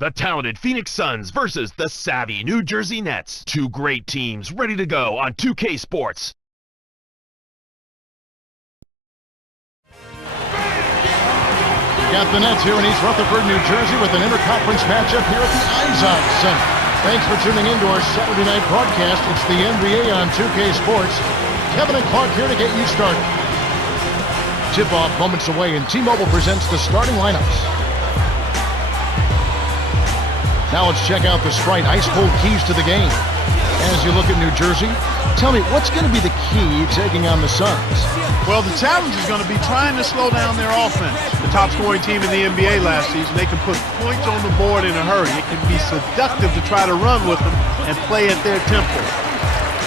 The talented Phoenix Suns versus the savvy New Jersey Nets. Two great teams ready to go on 2K Sports. Got the Nets here in East Rutherford, New Jersey with an interconference matchup here at the Izod Center. Thanks for tuning in to our Saturday night broadcast. It's the NBA on 2K Sports. Kevin and Clark here to get you started. Tip-off moments away, and T-Mobile presents the starting lineups. Now let's check out the Sprite ice-cold keys to the game. As you look at New Jersey, tell me, what's going to be the key taking on the Suns? Well, the challenge is going to be trying to slow down their offense. The top-scoring team in the NBA last season, they can put points on the board in a hurry. It can be seductive to try to run with them and play at their tempo.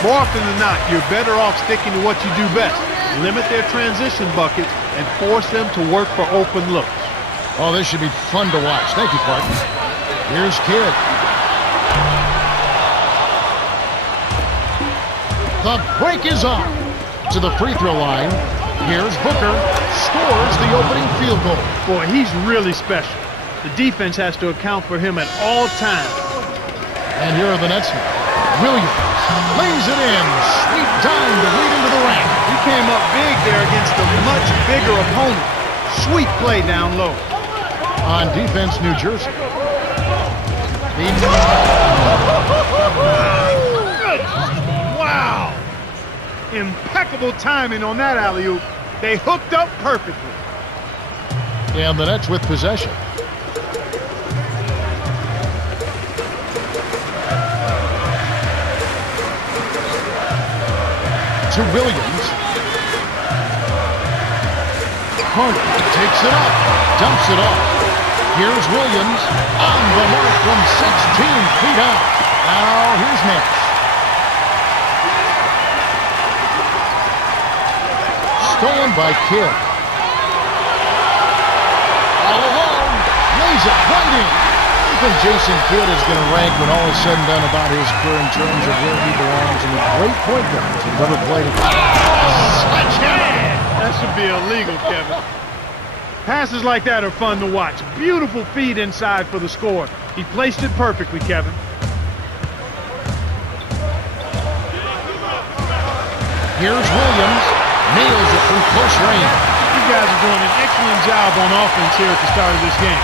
More often than not, you're better off sticking to what you do best. Limit their transition buckets and force them to work for open looks. Oh, this should be fun to watch. Thank you, Clark. Here's KIDD. The break is on. To the free throw line. Here's Booker. Scores the opening field goal. Boy, he's really special. The defense has to account for him at all times. And here are the Nets. Williams lays it in. Sweet time to lead into the rack. He came up big there against a much bigger opponent. Sweet play down low. On defense, New Jersey. Wow! Impeccable timing on that alley-oop. They hooked up perfectly. And the Nets with possession. To Williams. Carter takes it up, dumps it off. Here's Williams on the mark from 16 feet out. Now here's Nash. Stolen by KIDD. All alone, lays it right in. I think Jason KIDD is going to rank when all is said and done about his career in terms of where he belongs and the great point guards who've ever played. That should be illegal, Kevin. Passes like that are fun to watch. Beautiful feed inside for the score. He placed it perfectly, Kevin. Here's Williams. Nails it from close range. You guys are doing an excellent job on offense here at the start of this game.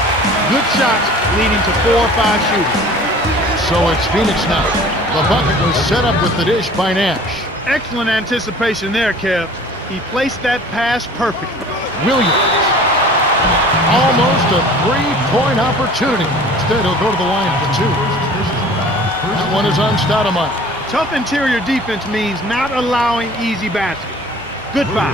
Good shots leading to 4 or 5 shooting. So it's Phoenix now. The bucket was set up with the dish by Nash. Excellent anticipation there, Kev. He placed that pass perfectly. Williams. Almost a three-point opportunity. Instead, he'll go to the line for 2. That one is on Stoudemire. Tough interior defense means not allowing easy baskets. Good foul.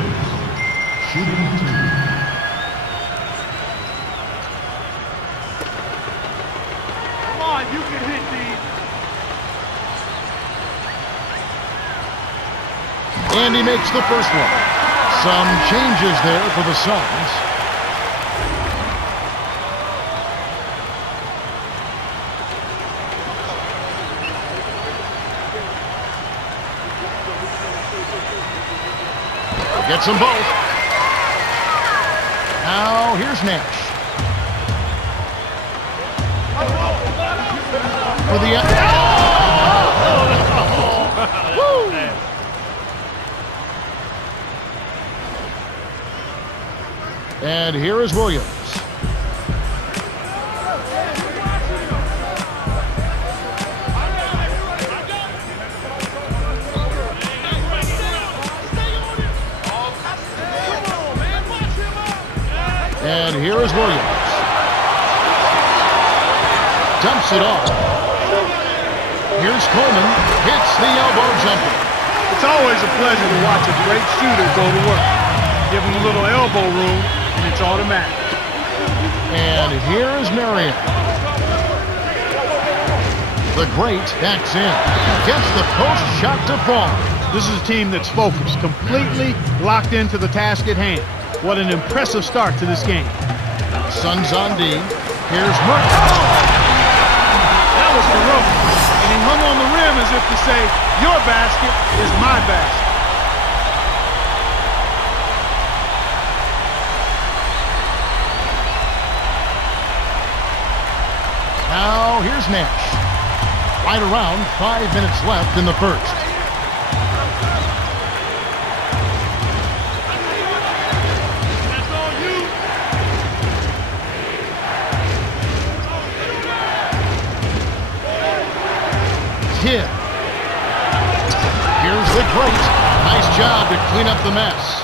Come on, you can hit these. And he makes the first one. Some changes there for the Suns. Gets them both. Now here's Nash. For the And here is Williams. And here is Williams. Dumps it off. Here's Coleman. Hits the elbow jumper. It's always a pleasure to watch a great shooter go to work. Give him a little elbow room, and it's automatic. And here is Marion. The great backs in. Gets the post shot to fall. This is a team that's focused, completely locked into the task at hand. What an impressive start to this game. Suns on D. Here's Murray. That was heroic. And he hung on the rim as if to say, your basket is my basket. Now Nash. Right around 5 minutes left in the first. KIDD. Here's the great. Nice job to clean up the mess.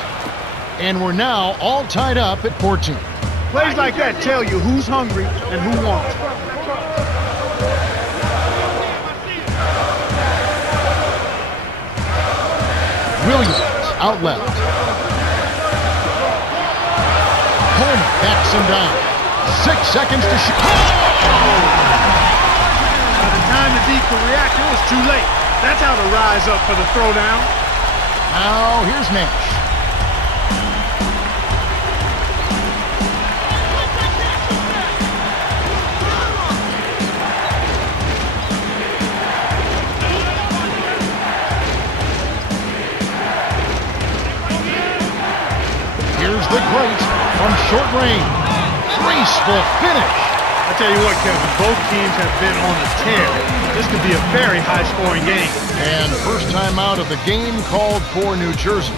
And we're now all tied up at 14. Plays like that tell you who's hungry and who won't. Williams out left. Coleman backs him down. 6 seconds to shoot. By the time the D could react, it was too late. That's how to rise up for the throwdown. Now here's Nash. Here's the great from short range. Graceful finish. I tell you what, Kevin, both teams have been on a tear. This could be a very high-scoring game. And first time out of the game called for New Jersey.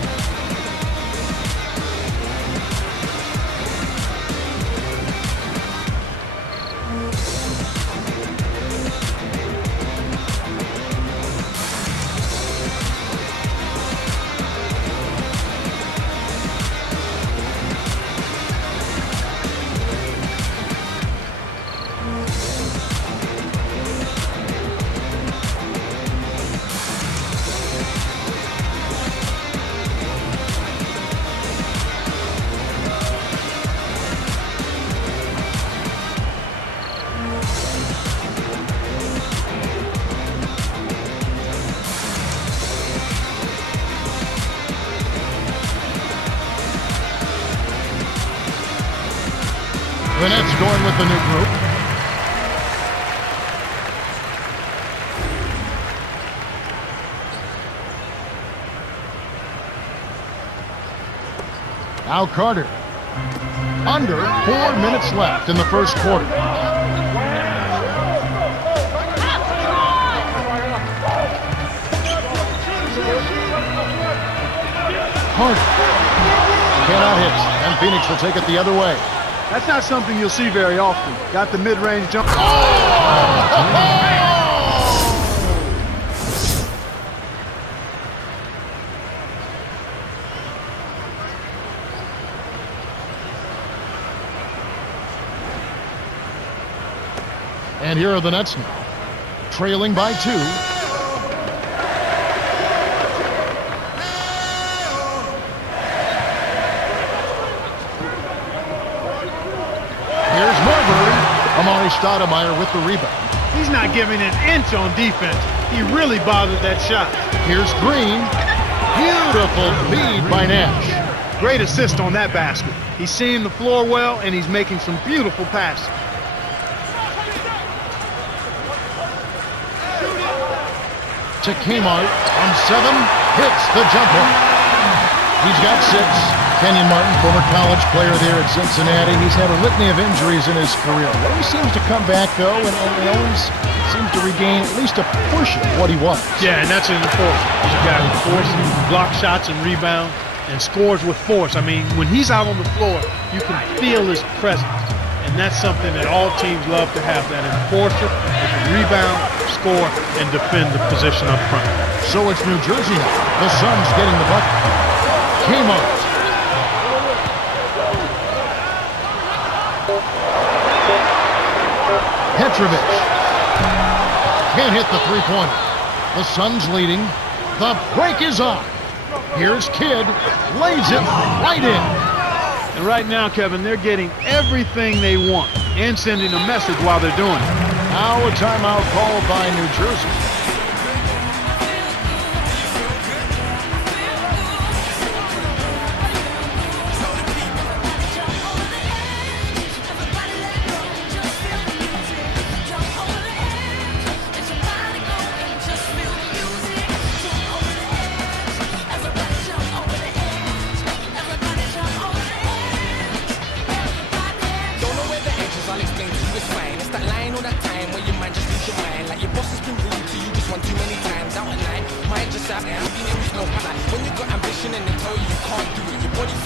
The Nets going with the new group. Now Carter. Under 4 minutes left in the first quarter. Carter cannot hit, and Phoenix will take it the other way. That's not something you'll see very often. Got the mid-range jump. And here are the Nets now, trailing by 2. Here's Marbury. Amari Stoudemire with the rebound. He's not giving an inch on defense. He really bothered that shot. Here's Green. Beautiful feed by Nash. Great assist on that basket. He's seeing the floor well, and he's making some beautiful passes. To Kmart on 7, hits the jumper. He's got 6. Kenyon Martin, former college player there at Cincinnati. He's had a litany of injuries in his career. He seems to come back, though, and always seems to regain at least a portion of what he was. Yeah, and that's important. He's a guy who forces, block shots and rebound, and scores with force. I mean, when he's out on the floor, you can feel his presence. And that's something that all teams love to have, that enforcer who can rebound, score, and defend the position up front. So it's New Jersey now. The Suns getting the bucket. Kmart. Petrovic. Can't hit the three-pointer. The Suns leading. The break is on. Here's KIDD. Lays it right in. And right now, Kevin, they're getting everything they want and sending a message while they're doing it. Now a timeout called by New Jersey.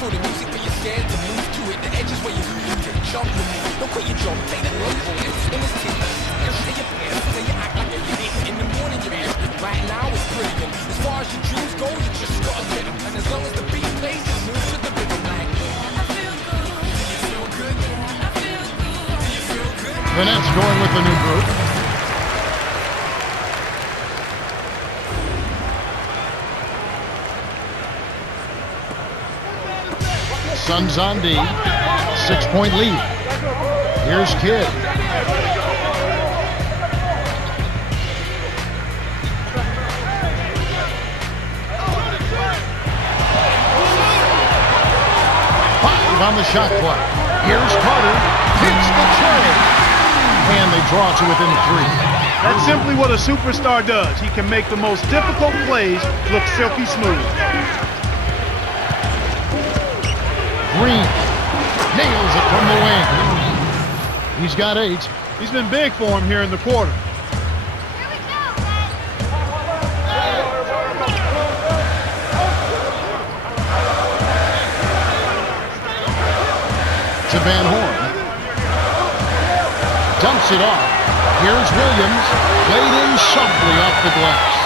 for the music, but you're scared to move to it. The edges where you jump with me. Don't quit your job, take that look for it. In this team, say your pants, say you act like you're lit. In the morning, you're right now it's brilliant. As far as your dreams go, you just gotta get them. And as long as the beat plays, just move to the rhythm like. I feel good. Do you feel good? I feel good. Do you feel good? The Nets going with the new group. Suns on D. 6-point lead. Here's Kidd. On the shot clock. Here's Carter. Hits the tray. And they draw to within 3. That's simply what a superstar does. He can make the most difficult plays look silky smooth. Green nails it from the wing. He's got 8. He's been big for him here in the quarter. To Van Horn. Dumps it off. Here's Williams. Played in softly off the glass.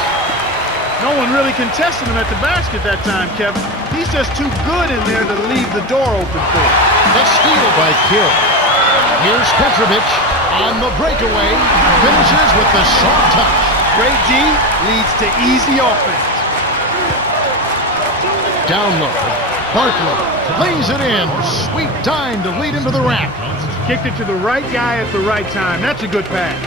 No one really contested him at the basket that time, Kevin. He's just too good in there to leave the door open for him. The steal by Kidd. Here's Petrovic on the breakaway. Finishes with the soft touch. Great D leads to easy offense. Down low. Barkley lays it in. Sweet dime to lead into the rack. Kicked it to the right guy at the right time. That's a good pass.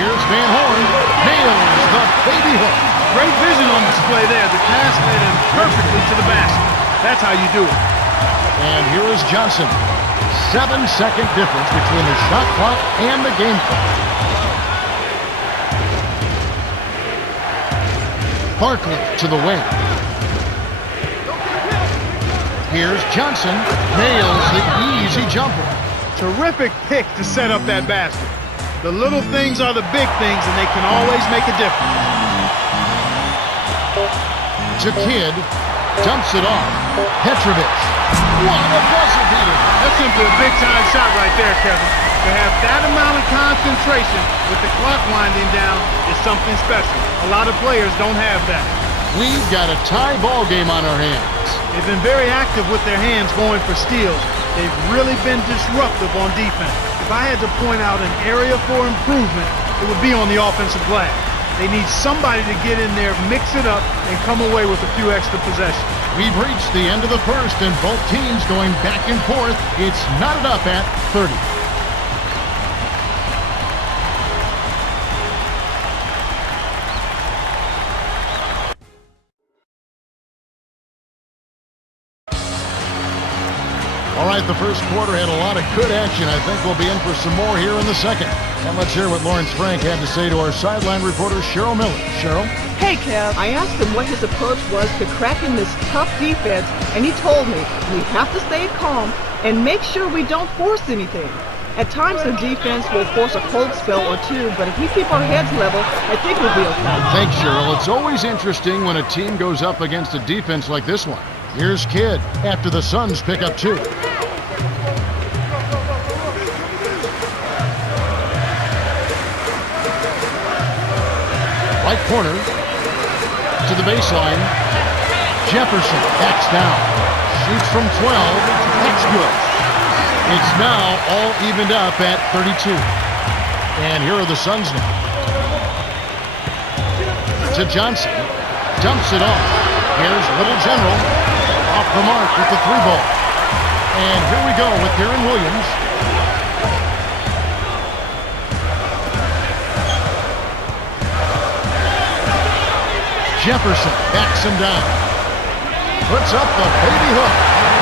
Here's Van Horn. Nails the baby hook. Great vision on display there. The pass led him perfectly to the basket. That's how you do it. And here is Johnson. 7-second difference between the shot clock and the game clock. Barkley to the wing. Here's Johnson. Nails the easy jumper. Terrific pick to set up that basket. The little things are the big things, and they can always make a difference. To Kidd. Dumps it off. Petrovic. What a buzzer beater. That's simply a big-time shot right there, Kevin. To have that amount of concentration with the clock winding down is something special. A lot of players don't have that. We've got a tie ball game on our hands. They've been very active with their hands going for steals. They've really been disruptive on defense. If I had to point out an area for improvement, it would be on the offensive glass. They need somebody to get in there, mix it up, and come away with a few extra possessions. We've reached the end of the first, and both teams going back and forth. It's knotted up at 30. All right, the first quarter had a lot of good action. I think we'll be in for some more here in the second. And let's hear what Lawrence Frank had to say to our sideline reporter, Cheryl Miller. Cheryl? Hey, Kev. I asked him what his approach was to cracking this tough defense, and he told me we have to stay calm and make sure we don't force anything. At times, the defense will force a cold spell or two, but if we keep our heads level, I think we'll be okay. Thanks, Cheryl. It's always interesting when a team goes up against a defense like this one. Here's Kidd after the Suns pick up 2. Right corner to the baseline. Jefferson backs down. Shoots from 12. That's good. It's now all evened up at 32. And here are the Suns now. To Johnson. Dumps it off. Here's Little General. Off the mark with the 3-ball. And here we go with Darren Williams. Jefferson backs him down. Puts up the baby hook.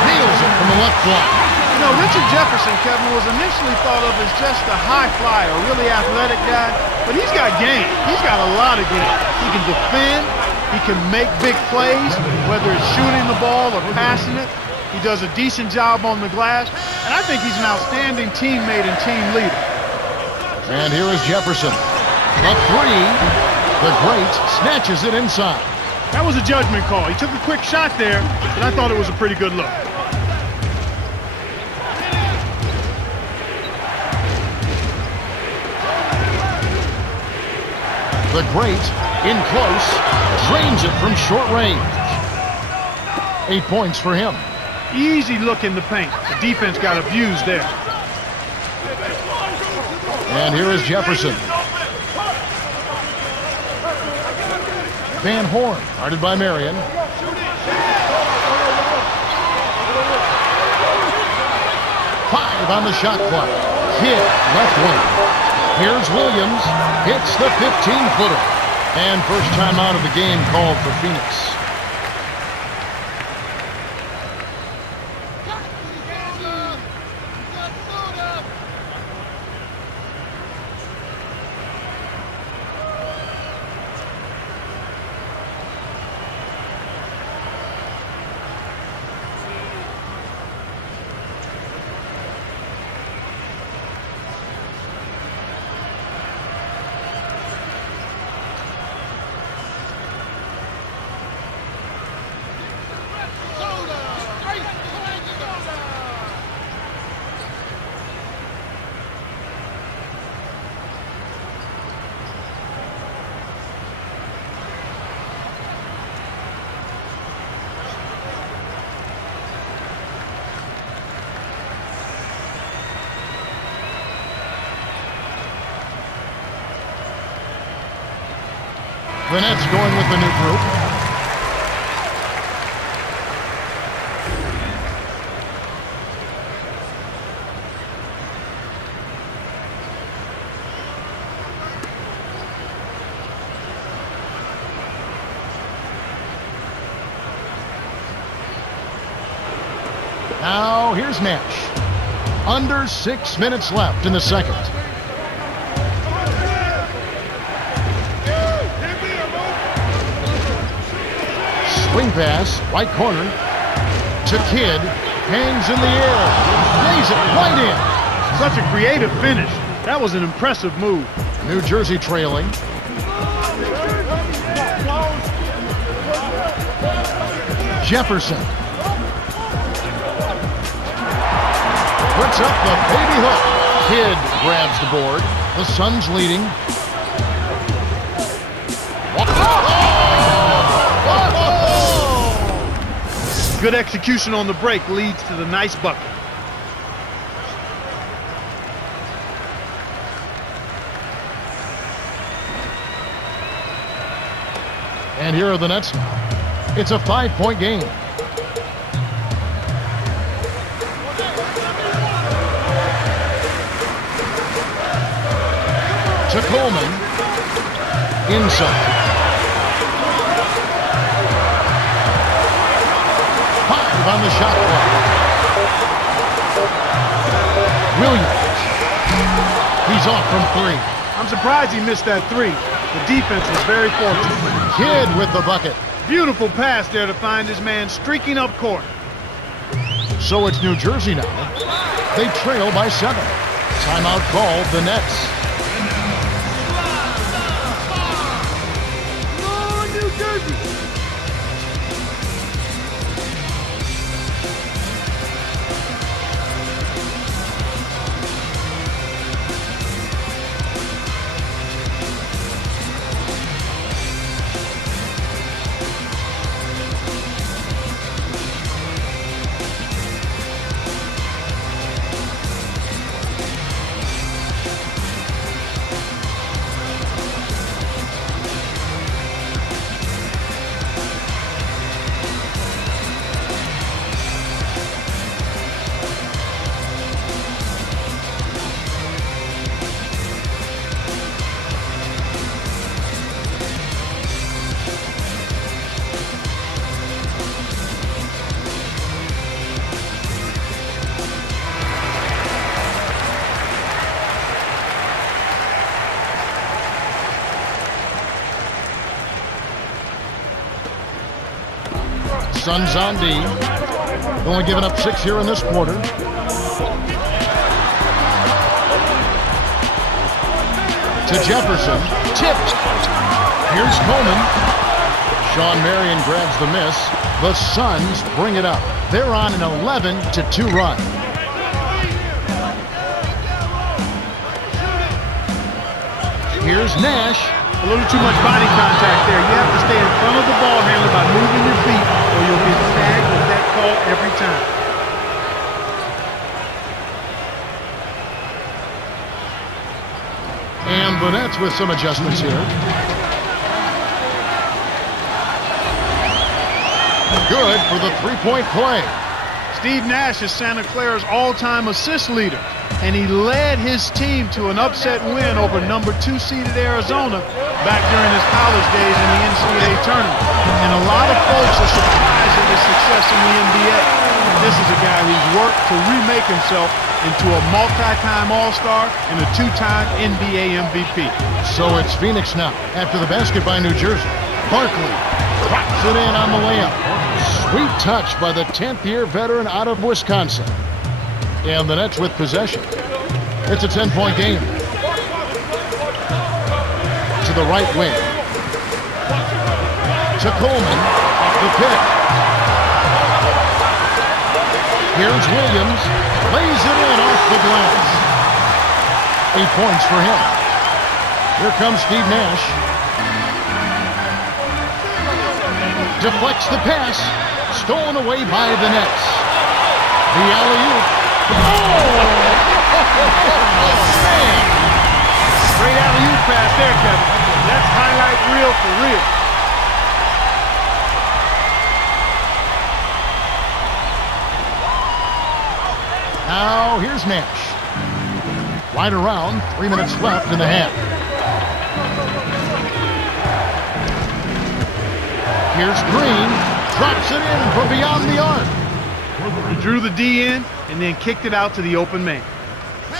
Nails it from the left block. You know, Richard Jefferson, Kevin, was initially thought of as just a high flyer, a really athletic guy, but he's got game. He's got a lot of game. He can defend. He can make big plays, whether it's shooting the ball or passing it. He does a decent job on the glass, and I think he's an outstanding teammate and team leader. And here is Jefferson. The three. The great snatches it inside. That was a judgment call. He took a quick shot there, but I thought it was a pretty good look. The great, in close, drains it from short range. 8 points for him. Easy look in the paint. The defense got abused there. And here is Jefferson. Van Horn, guarded by Marion. 5 on the shot clock. Kidd, left wing. Here's Williams, hits the 15-footer. And first time out of the game called for Phoenix. The Nets going with the new group. Now here's Nash. Under 6 minutes left in the second. Swing pass, right corner to Kidd, hangs in the air, lays it right in. Such a creative finish. That was an impressive move. New Jersey trailing. Jefferson puts up the baby hook. Kidd grabs the board. The Suns leading. Good execution on the break leads to the nice bucket. And here are the Nets now. It's a 5-point game. To Coleman. Inside. 5 on the shot clock. Williams. He's off from 3. I'm surprised he missed that 3. The defense was very fortunate. Kidd with the bucket. Beautiful pass there to find his man streaking up court. So it's New Jersey now. They trail by 7. Timeout called the Nets. New Jersey. Suns on D. Only giving up 6 here in this quarter. To Jefferson. Tipped. Here's Coleman. Sean Marion grabs the miss. The Suns bring it up. They're on an 11-2 run. Here's Nash. A little too much body contact there. You have to stay in front of the ball handler by moving your feet, or you'll get tagged with that call every time. And the Nets with some adjustments here. Good for the three-point play. Steve Nash is Santa Clara's all-time assist leader, and he led his team to an upset win over number 2 seeded Arizona back during his college days in the NCAA tournament. And a lot of folks are surprised at his success in the NBA. This is a guy who's worked to remake himself into a multi-time All-Star and a 2-time NBA MVP. So it's Phoenix now after the basket by New Jersey. Barkley drops it in on the layup. Sweet touch by the 10th-year veteran out of Wisconsin. And the Nets with possession. It's a 10-point game. To the right wing. To Coleman. Off the pick. Here's Williams. Lays it in off the glass. 8 points for him. Here comes Steve Nash. Deflects the pass. Stolen away by the Nets. The alley-oop. Oh! Man! Great alley-oop pass there, Kevin. That's highlight reel for real. Now here's Nash. Right around, 3 minutes left in the half. Here's Green. Drops it in from beyond the arc. He drew the D in and then kicked it out to the open man.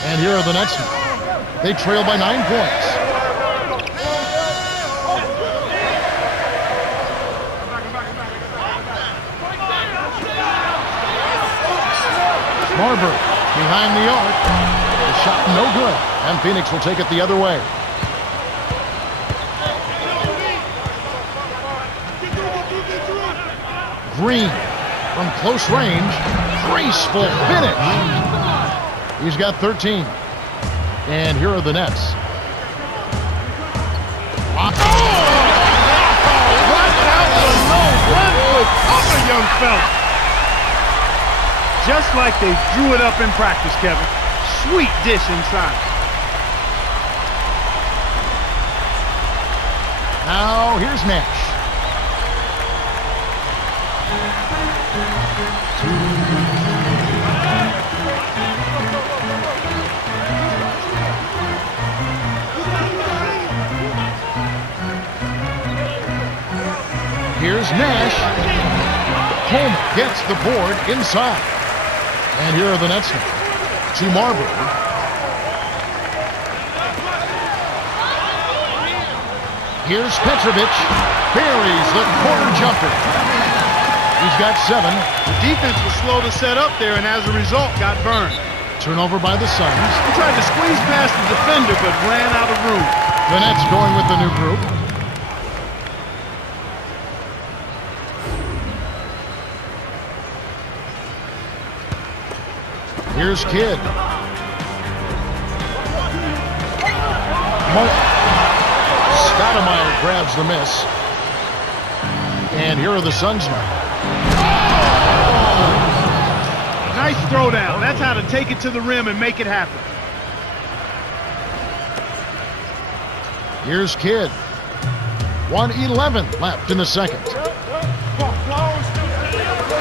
And here are the Nets now. They trail by 9 points. Marbury behind the arc. The shot no good. And Phoenix will take it the other way. Green from close range. Graceful finish. He's got 13. And here are the Nets. Right out the nose. Run up a young fella. Just like they drew it up in practice, Kevin. Sweet dish inside. Now here's Nash. Here's Nash. Home gets the board inside. And here are the Nets now. To Marbury. Here's Petrovic. Buries the corner jumper. He's got 7. The defense was slow to set up there and as a result got burned. Turnover by the Suns. He tried to squeeze past the defender but ran out of room. The Nets going with the new group. Here's Kidd. Stoudemire grabs the miss. And here are the Suns now. Nice throwdown. That's how to take it to the rim and make it happen. Here's Kidd. 1:11 left in the second.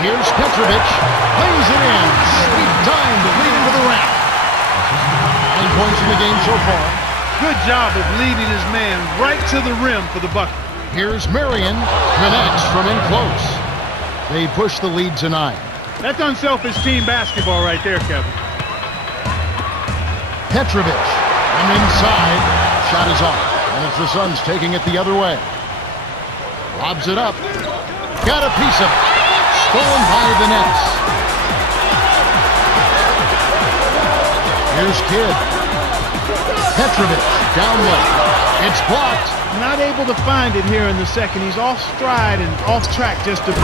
Here's Petrovic. Plays it in. Sweet time to lead into the rack. 9 points in the game so far. Good job of leading his man right to the rim for the bucket. Here's Marion. Connects from in close. They push the lead to 9. That's unselfish team basketball right there, Kevin. Petrovic. From inside. Shot is off. And it's the Suns taking it the other way. Lobs it up. Got a piece of it. Stolen by the Nets. Here's Kidd. Petrovic, down low. It's blocked. Not able to find it here in the second. He's off stride and off track just a bit.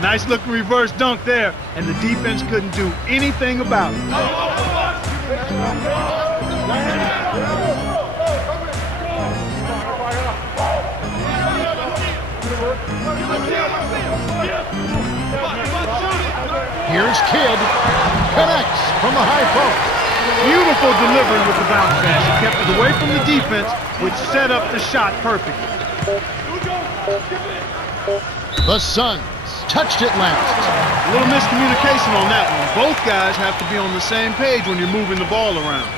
Nice looking reverse dunk there, and the defense couldn't do anything about it. Here's Kidd. Connects from the high post. Beautiful delivery with the bounce pass. He kept it away from the defense, which set up the shot perfectly. The Suns touched it last. A little miscommunication on that one. Both guys have to be on the same page when you're moving the ball around.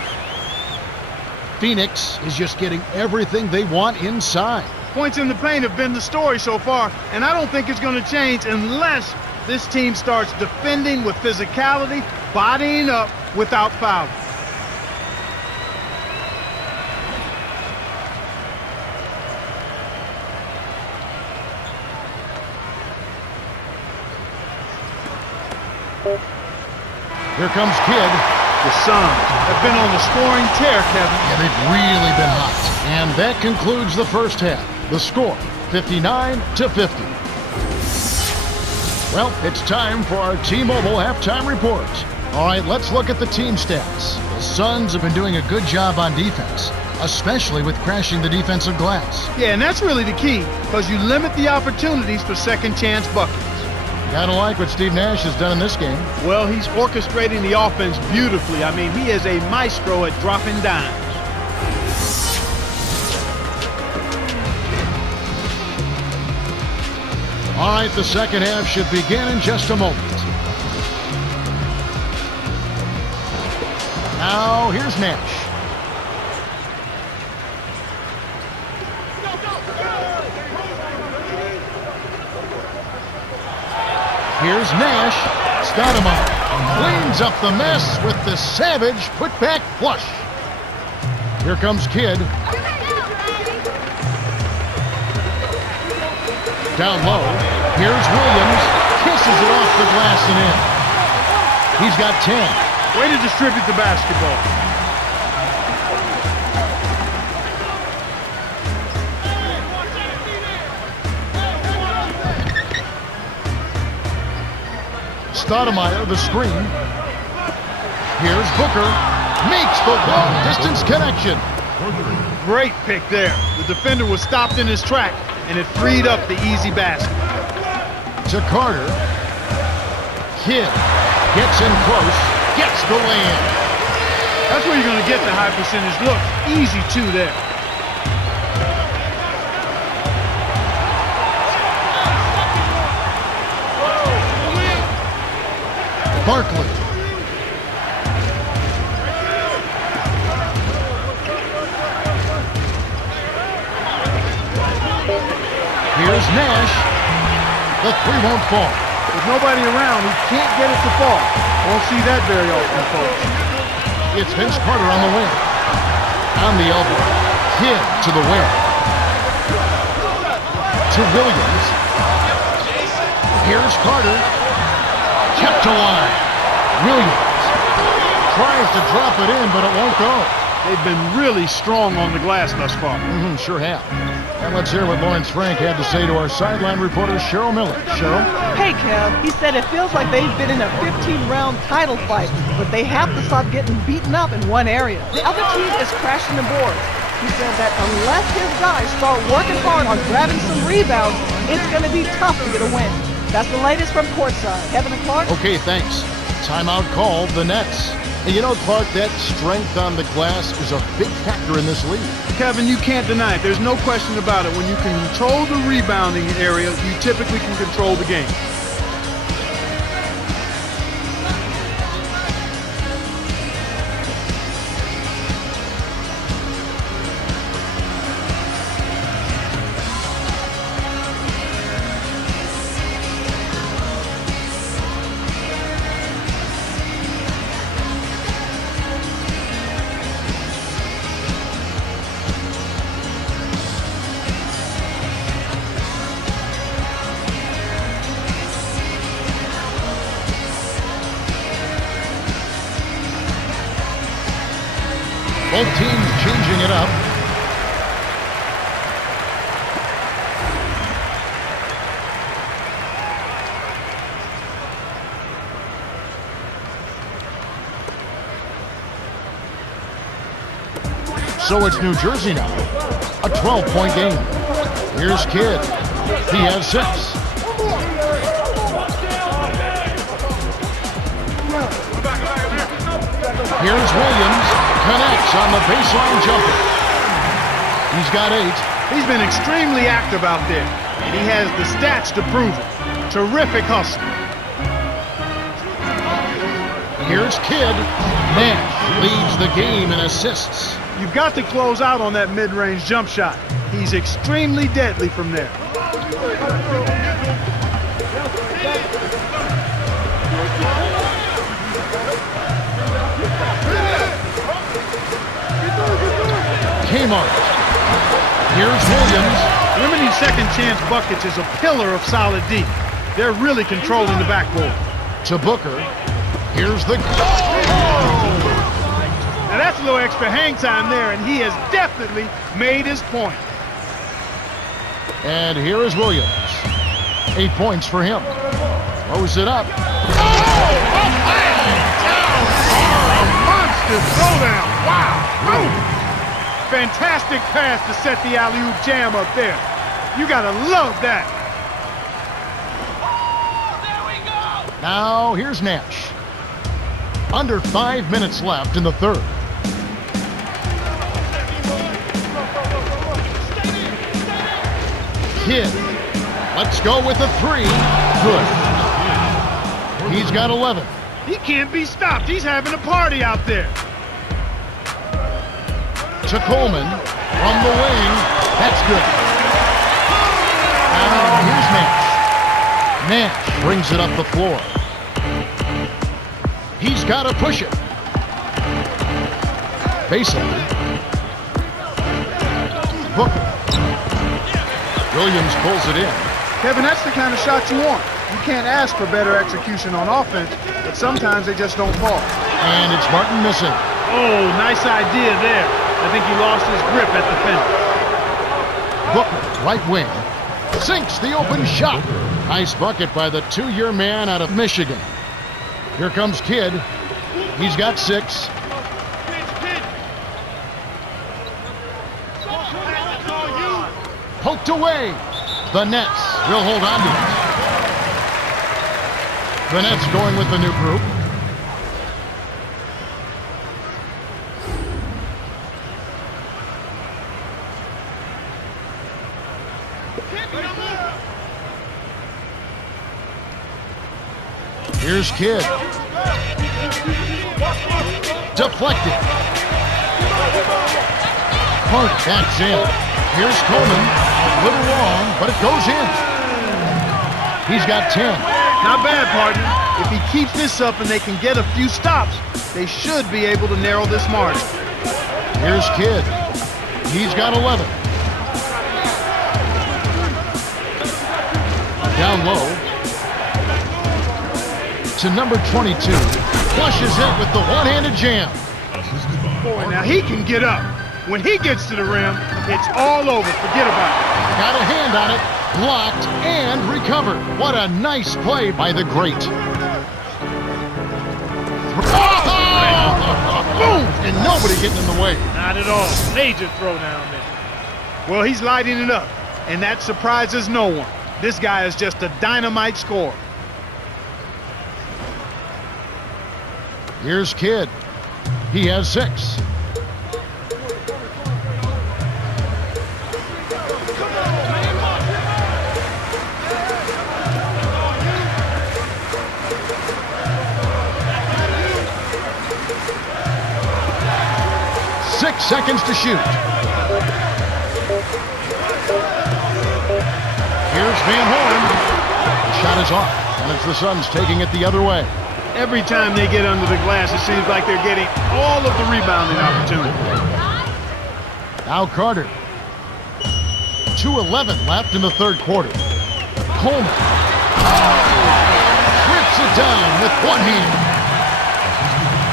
Phoenix is just getting everything they want inside. Points in the paint have been the story so far, and I don't think it's going to change unless this team starts defending with physicality, bodying up without fouling. Here comes Kidd. The Suns have been on the scoring tear, Kevin. Yeah, they've really been hot. And that concludes the first half. The score, 59-50. Well, it's time for our T-Mobile halftime report. All right, let's look at the team stats. The Suns have been doing a good job on defense, especially with crashing the defensive glass. Yeah, and that's really the key, because you limit the opportunities for second chance buckets. Gotta like what Steve Nash has done in this game. Well, he's orchestrating the offense beautifully. I mean, he is a maestro at dropping dimes. All right, the second half should begin in just a moment. Now, here's Nash. Here's Nash. Stoudemire cleans up the mess with the savage putback flush. Here comes Kidd. Down low. Here's Williams. Kisses it off the glass and in. He's got 10. Way to distribute the basketball. Stoudemire, the screen. Here's Booker. Makes the long-distance connection. Great pick there. The defender was stopped in his track, and it freed up the easy basket. To Carter. Kidd gets in close. Gets the lay-in. That's where you're going to get the high percentage look. Easy two there. Barkley. Here's Nash. The three won't fall. With nobody around, he can't get it to fall. Won't see that very often, folks. It's Vince Carter on the wing. On the elbow. Kidd to the wing. To Williams. Here's Carter. Kept alive. Williams tries to drop it in, but it won't go. They've been really strong on the glass thus far. Sure have. And let's hear what Lawrence Frank had to say to our sideline reporter, Cheryl Miller. Cheryl? Hey, Kev, he said it feels like they've been in a 15-round title fight, but they have to stop getting beaten up in one area. The other team is crashing the boards. He said that unless his guys start working hard on grabbing some rebounds, it's going to be tough to get a win. That's the latest from courtside. Kevin and Clark? Okay, thanks. Timeout called, the Nets. And you know, Clark, that strength on the glass is a big factor in this league. Kevin, you can't deny it. There's no question about it. When you can control the rebounding area, you typically can control the game. Both teams changing it up. So it's New Jersey now. A 12-point game. Here's Kidd. He has 6. Here's Williams. Connects on the baseline jumper. He's got 8. He's been extremely active out there, and he has the stats to prove it. Terrific hustle. Here's Kidd. Nash leads the game in assists. You've got to close out on that mid-range jump shot. He's extremely deadly from there. Kmart. Here's Williams. Limiting second chance buckets is a pillar of solid D. They're really controlling the backboard. To Booker. Here's the... Now that's a little extra hang time there, and he has definitely made his point. And here is Williams. 8 points for him. Throws it up. A monster throwdown. Wow. Fantastic pass to set the alley-oop jam up there. You gotta love that. Now here's Nash. Under 5 minutes left in the third. Kidd. Let's go with a 3. Good. He's got 11. He can't be stopped. He's having a party out there. To Coleman from the wing. That's good. Now here's Nash. Nash brings it up the floor. He's got to push it. Baseline. Booker. Williams pulls it in. Kevin, that's the kind of shot you want. You can't ask for better execution on offense, but sometimes they just don't fall. And it's Martin missing. Oh, nice idea there. I think he lost his grip at the finish. Booker, right wing. Sinks the open shot. Nice bucket by the 2-year man out of Michigan. Here comes Kidd. He's got 6. Poked away. The Nets will hold on to it. The Nets going with the new group. Here's Kidd. Deflected. Hart backs in. Here's Coleman. A little long, but it goes in. He's got 10. Not bad, partner. If he keeps this up and they can get a few stops, they should be able to narrow this margin. Here's Kidd. He's got 11. Down low. To number 22. Flushes it with the one-handed jam. Boy, now he can get up. When he gets to the rim, it's all over. Forget about it. Got a hand on it, blocked, and recovered. What a nice play by the great. Boom! And nobody getting in the way. Not at all. Major throwdown there. Well, he's lighting it up, and that surprises no one. This guy is just a dynamite scorer. Here's Kidd. He has 6. Seconds to shoot. Here's Van Horn. The shot is off, and it's the Suns taking it the other way. Every time they get under the glass, it seems like they're getting all of the rebounding opportunity. Now Carter. 2:11 left in the third quarter. Coleman. Rips it down with one hand.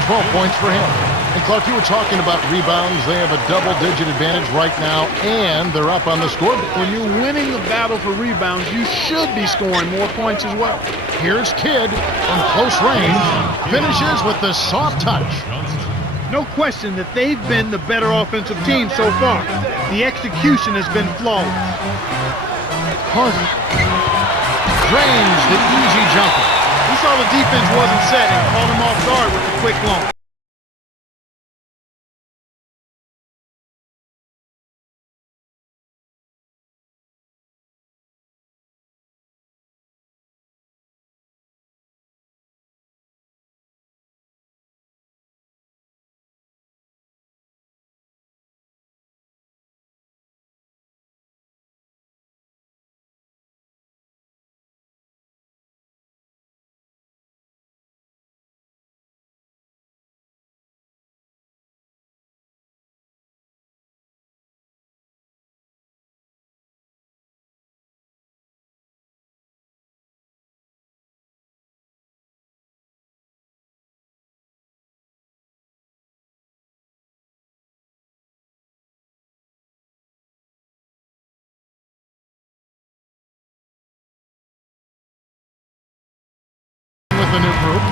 12 points for him. And Clark, you were talking about rebounds. They have a double-digit advantage right now, and they're up on the scoreboard. When you're winning the battle for rebounds, you should be scoring more points as well. Here's Kidd from close range. Finishes with the soft touch. No question that they've been the better offensive team so far. The execution has been flawless. Carter drains the easy jumper. He saw the defense wasn't set and caught him off guard with the quick long. With the new group.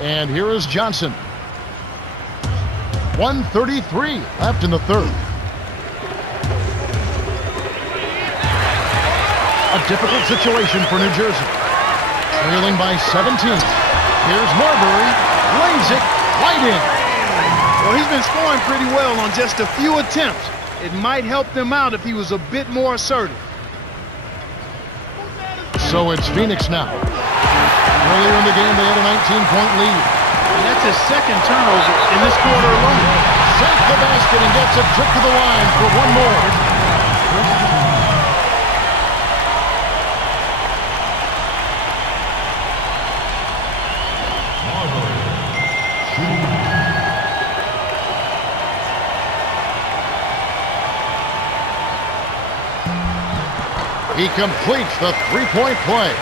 And here is Johnson. 1:33 left in the third. A difficult situation for New Jersey. Trailing by 17. Here's Marbury. Lays it right in. Well, he's been scoring pretty well on just a few attempts. It might help them out if he was a bit more assertive. So it's Phoenix now. Earlier in the game, they had a 19-point lead. And that's his second turnover in this quarter alone. Sent the basket and gets a trip to the line for one more. He completes the three-point play.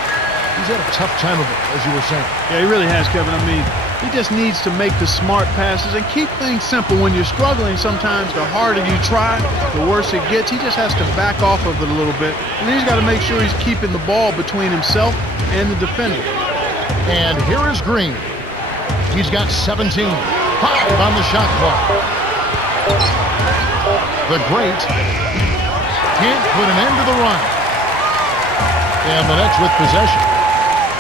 He's had a tough time of it, as you were saying. Yeah, he really has, Kevin. I mean, he just needs to make the smart passes and keep things simple. When you're struggling, sometimes the harder you try, the worse it gets. He just has to back off of it a little bit. And he's got to make sure he's keeping the ball between himself and the defender. And here is Green. He's got 17. 5 on the shot clock. The great can't put an end to the run. And the Nets with possession.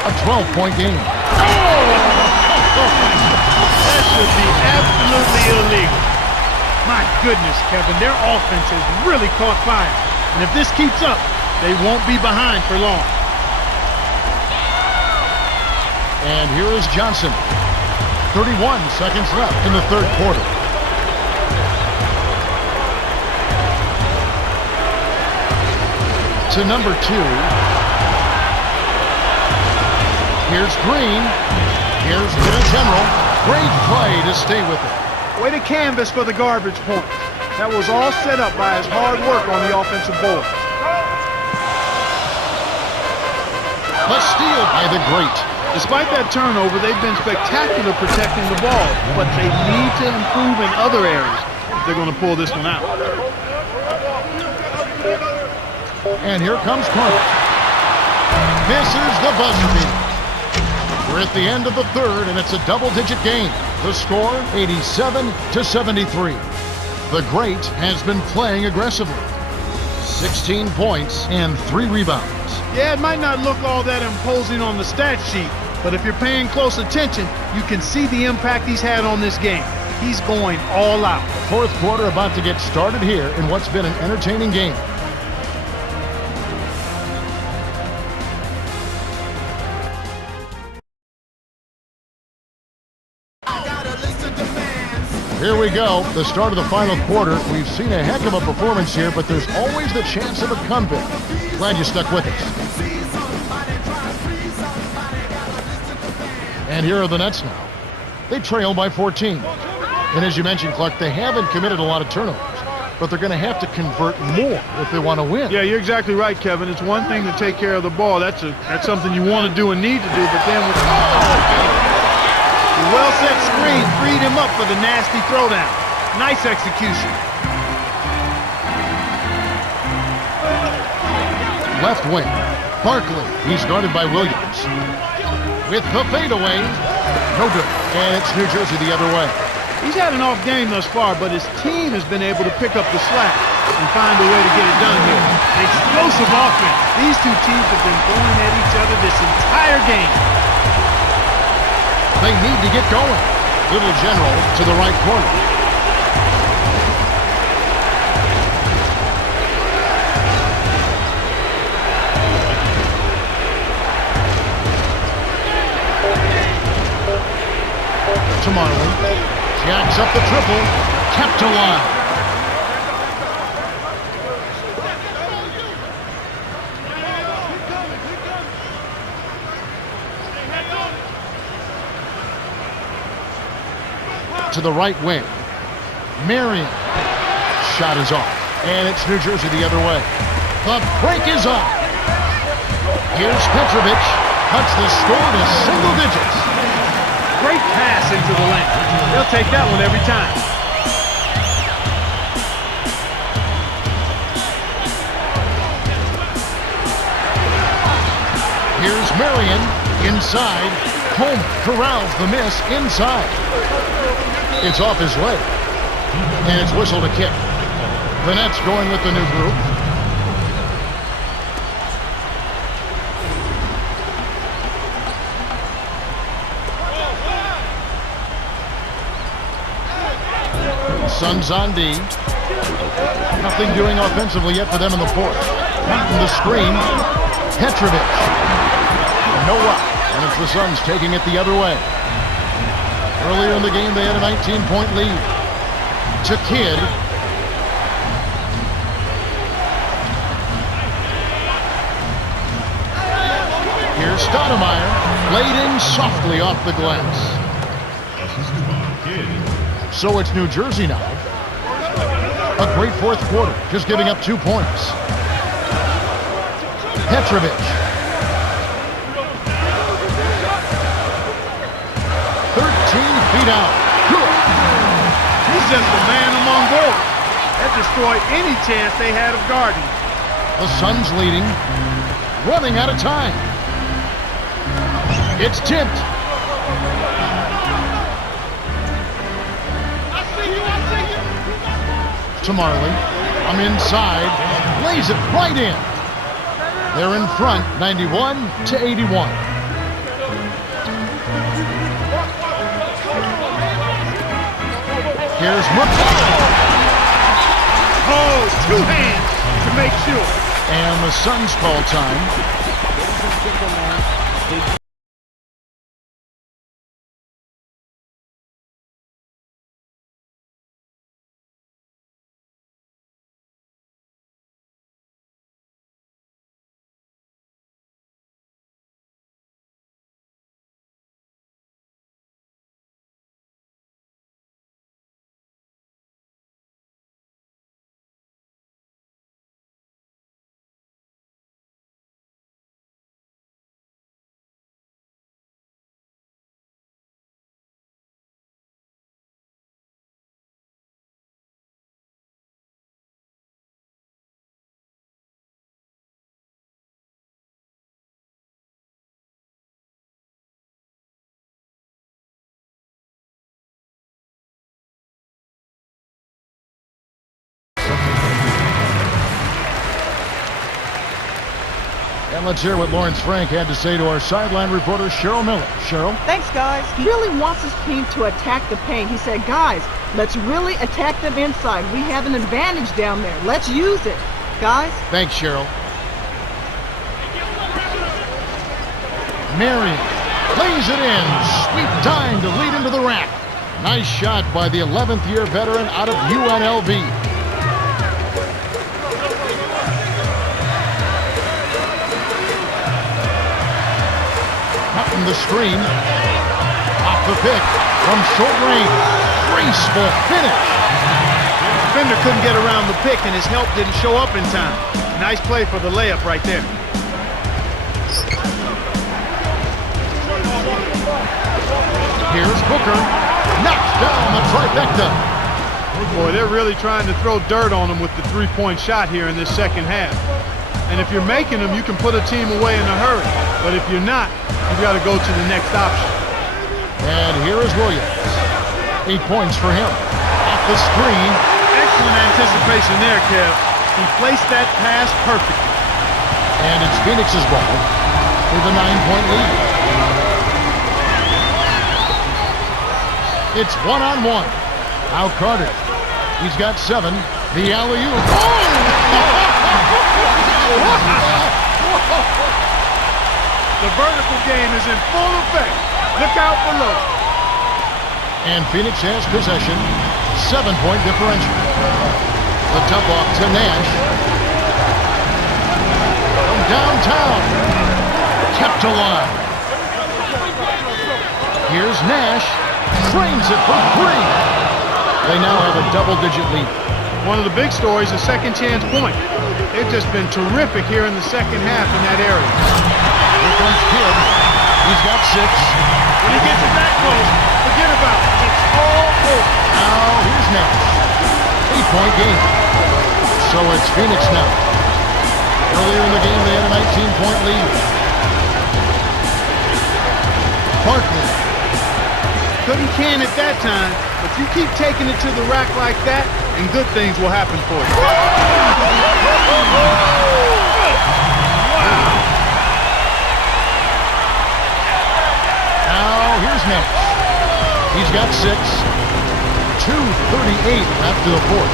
A 12-point game. That should be absolutely illegal. My goodness, Kevin, their offense has really caught fire. And if this keeps up, they won't be behind for long. And here is Johnson. 31 seconds left in the third quarter. To number 2. Here's Green. Here's Little General. Great play to stay with it. Way to canvas for the garbage point. That was all set up by his hard work on the offensive board. The steal by the great. Despite that turnover, they've been spectacular protecting the ball, but they need to improve in other areas if they're going to pull this one out. And here comes Carter. Misses the buzzer beater. We're at the end of the third, and it's a double-digit game. The score, 87-73. The great has been playing aggressively. 16 points and 3 rebounds. Yeah, it might not look all that imposing on the stat sheet, but if you're paying close attention, you can see the impact he's had on this game. He's going all out. The fourth quarter about to get started here in what's been an entertaining game. Here we go, the start of the final quarter. We've seen a heck of a performance here, but there's always the chance of a comeback. Glad you stuck with us. And here are the Nets now. They trail by 14. And as you mentioned, Clark, they haven't committed a lot of turnovers. but they're going to have to convert more if they want to win. Yeah, you're exactly right, Kevin. It's one thing to take care of the ball. That's something you want to do and need to do, but then with the well-set screen freed him up for the nasty throwdown. Nice execution. Left wing, Barkley. He's guarded by Williams. With the fadeaway, no good. And it's New Jersey the other way. He's had an off game thus far, but his team has been able to pick up the slack and find a way to get it done here. Explosive offense. These two teams have been going at each other this entire game. They need to get going. Little General to the right corner. To Marley. Jacks up the triple. Kept alive. To the right wing. Marion. Shot is off. And it's New Jersey the other way. The break is off. Here's Petrovic. Cuts the score to single digits. Great pass into the lane. They'll take that one every time. Here's Marion inside. Home corrals the miss inside. It's off his leg. And it's whistled a kick. The Nets going with the new group. Suns on D. Nothing doing offensively yet for them in the fourth. Beating the screen. Petrovic. No luck. And it's the Suns taking it the other way. Earlier in the game, they had a 19-point lead. To KIDD. Here's Stoudemire. Laid in softly off the glass. So it's New Jersey now. A great fourth quarter, just giving up 2 points. Petrovic. 13 feet out. Good. He's just a man among boys. That destroyed any chance they had of guarding. The Suns leading. Running out of time. It's tipped. To Marley. I'm inside. Lays it right in. They're in front, 91-81. Here's Murphy. Oh, 2 hands to make sure. And the Suns call time. And let's hear what Lawrence Frank had to say to our sideline reporter, Cheryl Miller. Cheryl? Thanks, guys. He really wants his team to attack the paint. He said, guys, let's really attack them inside. We have an advantage down there. Let's use it. Guys? Thanks, Cheryl. Marion lays it in. Sweet time to lead into the rack. Nice shot by the 11th year veteran out of UNLV. Cutting the screen. Off the pick from short range. Graceful finish. defender couldn't get around the pick, and his help didn't show up in time. Nice play for the layup right there. Here's Booker. Knocks down the trifecta. Boy, they're really trying to throw dirt on him with the three-point shot here in this second half. And if you're making them, you can put a team away in a hurry. But if you're not, you've got to go to the next option. And here is Williams. 8 points for him. Off the screen. Excellent anticipation there, Kev. He placed that pass perfectly. And it's Phoenix's ball with a 9-point lead. It's one-on-one. Now Carter. He's got 7. The alley-oop. The vertical game is in full effect. Look out below. And Phoenix has possession. 7-point differential. The tip off to Nash. From downtown. Kept alive. Here's Nash. Trains it for 3. They now have a double-digit lead. One of the big stories is second chance point. They've just been terrific here in the second half in that area. Here comes Kidd. He's got 6. When he gets it that close, forget about it. It's all over. Now here's Nash. 8-point game. So it's Phoenix now. Earlier in the game, they had a 19-point lead. Barkley. Couldn't can it that time, but you keep taking it to the rack like that, and good things will happen for you. Wow! Now here's Nash. He's got 6. 2:38 after the fourth.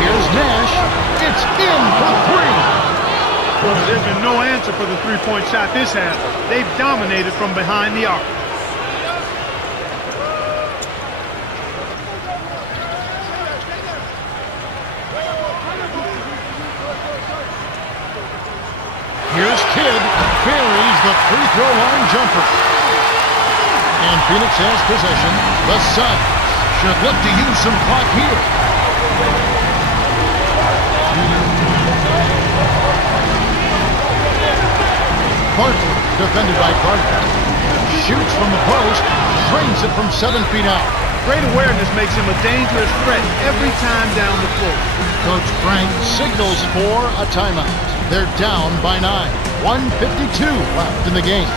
Here's Nash. It's in for 3. There's been no answer for the three-point shot this half. They've dominated from behind the arc. Here's Kidd. Buries the free throw line jumper. And Phoenix has possession. The Suns should look to use some clock here. Barkley, defended by Carter. Shoots from the post, drains it from 7 feet out. Great awareness makes him a dangerous threat every time down the floor. Coach Frank signals for a timeout. They're down by 9. 1:52 left in the game.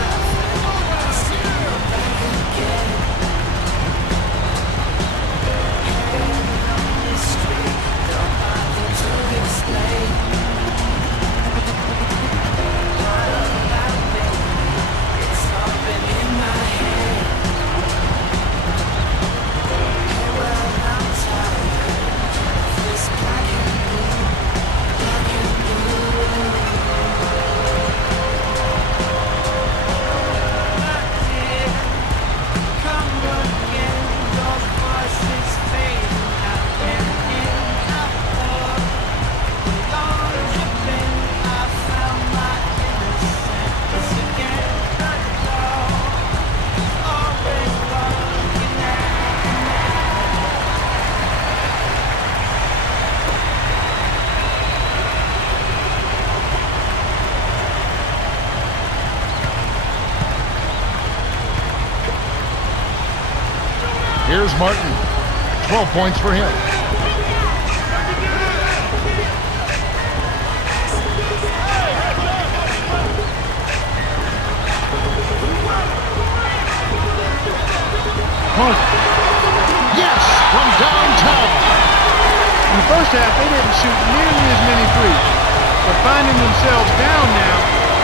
Here's Martin. 12 points for him. Hunt. Yes, from downtown. In the first half, they didn't shoot nearly as many threes. But finding themselves down now,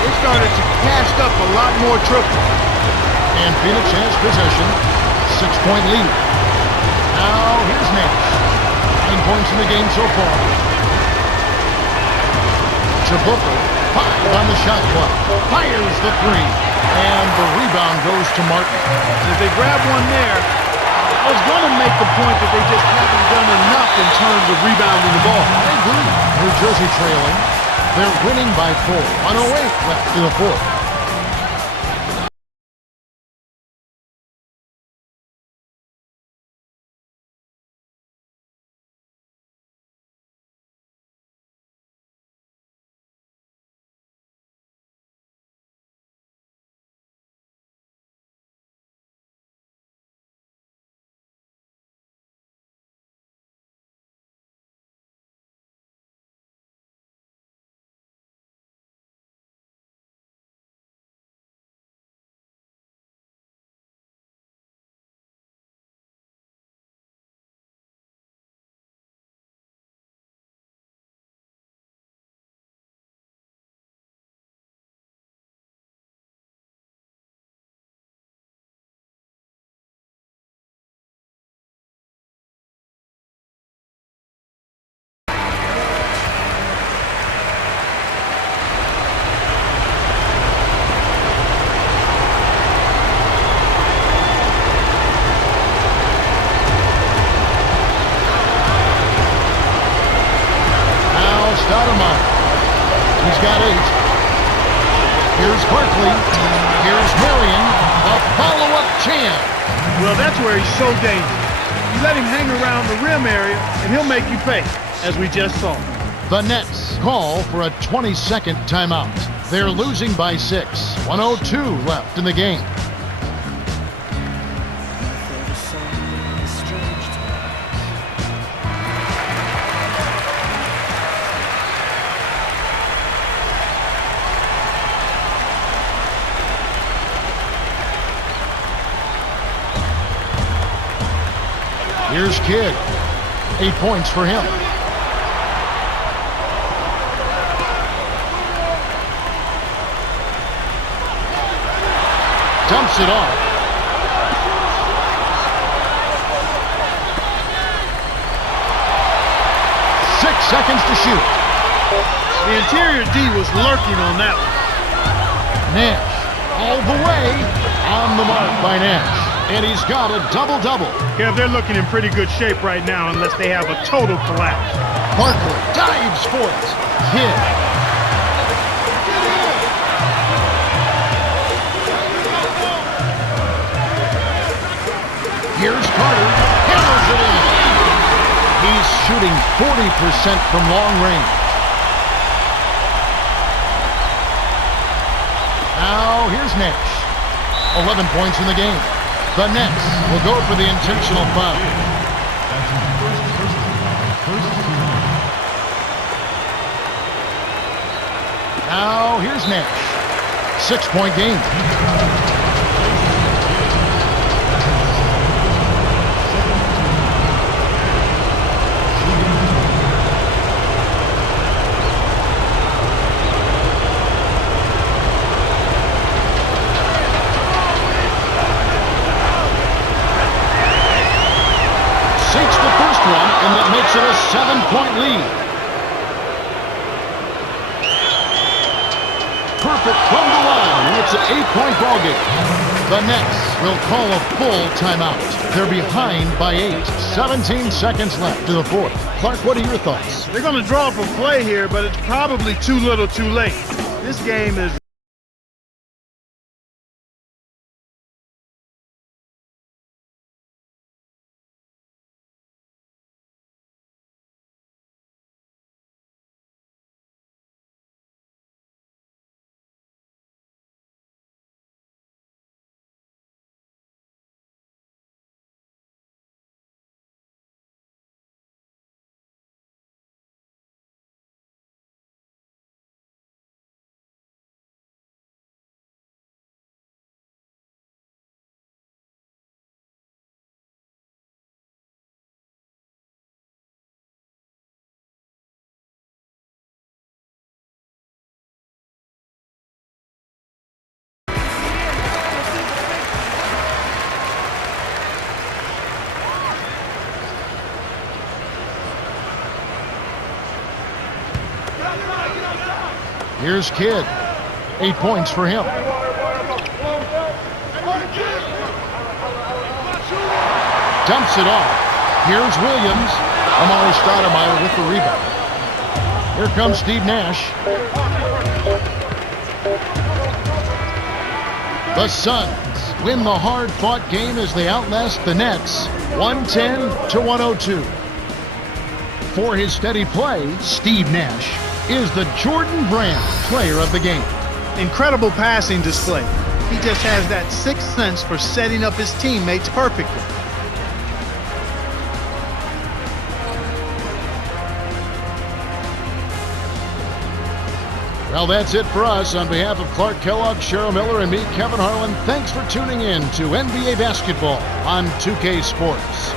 they started to cast up a lot more triples. And Phoenix has possession. 6-point lead. Now here's Nash. 9 points in the game so far. To Booker. 5 on the shot clock. Fires the 3. And the rebound goes to Martin. And if they grab one there, I was going to make the point that they just haven't done enough in terms of rebounding the ball. I agree. New Jersey trailing. They're winning by 4. 1:08 left in the fourth. Here's Barkley. Here's Marion. The follow-up champ. Well, that's where he's so dangerous. You let him hang around the rim area, and he'll make you pay, as we just saw. The Nets call for a 20-second timeout. They're losing by 6. 1:02 left in the game. Here's Kidd. 8 points for him. Dumps it off. Six seconds to shoot. The interior D was lurking on that one. Nash all the way on the mark by Nash. And he's got a double-double. Yeah, they're looking in pretty good shape right now unless they have a total collapse. Barkley dives for it. Kidd. Here's Carter. Hammers it in. He's shooting 40% from long range. Now here's Nash. 11 points in the game. The Nets will go for the intentional foul. Now here's Nash. 6-point game. And that makes it a 7-point lead. Perfect from the line, and it's an 8-point ballgame. The Nets will call a full timeout. They're behind by 8. 17 seconds left in the fourth. Clark, what are your thoughts? They're going to draw up a play here, but it's probably too little too late. This game is... Here's Kidd. 8 points for him. Dumps it off. Here's Williams. Amari Stoudemire with the rebound. Here comes Steve Nash. The Suns win the hard-fought game as they outlast the Nets 110-102. For his steady play, Steve Nash is the Jordan Brand player of the game. Incredible passing display. He just has that sixth sense for setting up his teammates perfectly. Well, that's it for us. On behalf of Clark Kellogg, Cheryl Miller, and me, Kevin Harlan, thanks for tuning in to NBA Basketball on 2K Sports.